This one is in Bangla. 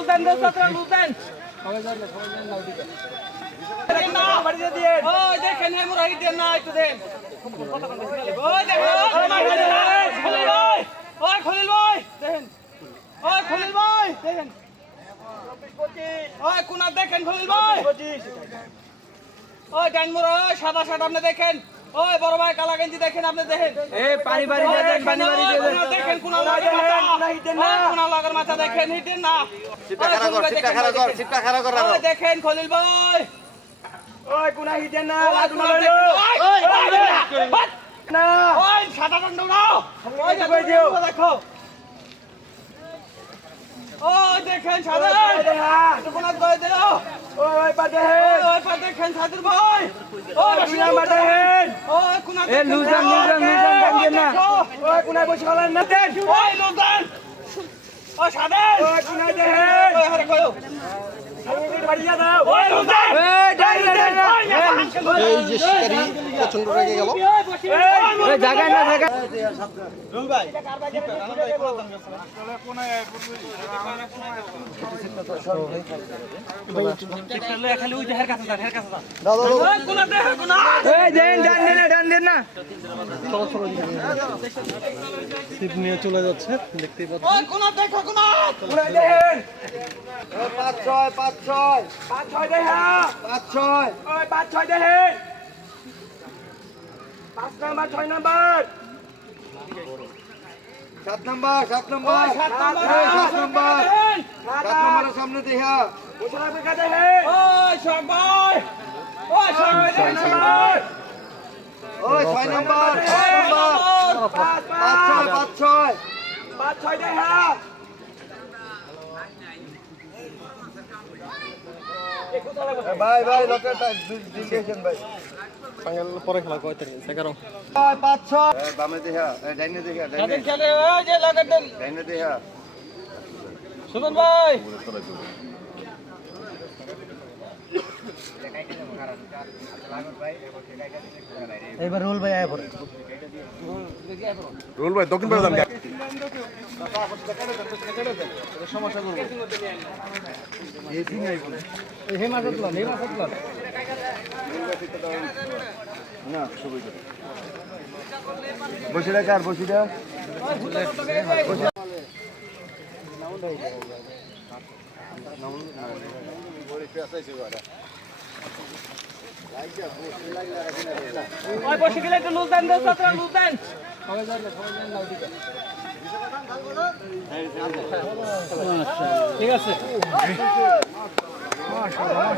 লুজ দেন দোস্ত লুজ দেন না বাড়ি দিয়ে ওই দেখেন হে মুরাই দেন না একটু দেন ওই দেখো খলিল ভাই ওই খলিল ভাই দেখেন ওই খলিল ভাই দেখেন ওই কোনা দেখেন খলিল ভাই ওই ডান মুরা সাদা সাদা আপনি দেখেন ওই বড় ভাই কালা গেঞ্জি দেখেন আপনি দেখেন এই পানি বাড়ি দিয়ে দেন পানি বাড়ি দিয়ে দেন দেখেন কোনা লাগের মাথা হিটেন না কোনা লাগের মাথা দেখেন হিটেন না সিটটা খাড়া কর ওই দেখেন খলিল ভাই ওই কোনা হিটেন না কোনা লইলো ওই না ওই সাদা দণ্ড নাও ওই দেখো ওই দেখেন সাদা কোনা কই দিও ওই পাতে ওই পা দেখেন সাদুর ভাই ওই কোনা মাঠে হেন ওই কোনা এ লুজান দেন না ওই কোনা বসে ফেলেন না দেন ওই লুজান ওই সাদা ওই কোনা দেন ওই হারে কইও বাড়ি যা দাও ওই লুজান এই ডাই না এই যে শিকারি প্রচন্ড রেগে গেল এই জায়গায় না থাকা রুল ভাই খালি ওই হের কাছে যান ওই কোনা দেখ কোনা এই দেন ডান দেন না সিপ নিয়ে চলে যাচ্ছে দেখতেই পাচ্ছেন ওই কোনা দেখো কোনা কোনা দেন 5-6 5-6 5-6 দেখা 5-6 ওই 5-6 দেখেন 5 number 6 number 7 number 7 number 7 number 7 number 7 নাম্বারের সামনে দেখা বসে রাখবে কা দেখেন ওই সবাই ওই সবাই নাম্বার ওই 6 নাম্বার 6 নাম্বার 5-6 5-6 দেখা ভাই লোকের দিয়েছেন ভাই ফাইনাল পরে খেলা কয়তে 11 5-6 বামে দেখা ডাইনে দেখা সাদেন খেলে ওই যে লাগেন দেন ডাইনে দেখা সুমন ভাই এবার রোল ভাই আয় পড়ে রোল ভাই দক্ষিণ পাড়া যান সমস্যা করব এসি নাই বলে হে মাছ তুলন না সবই বসে রাখ আর বসে রাখ ওই বসে গেলে একটু লুজ দেন দোস্ত লুজ দেন ঠিক আছে মাশাআল্লাহ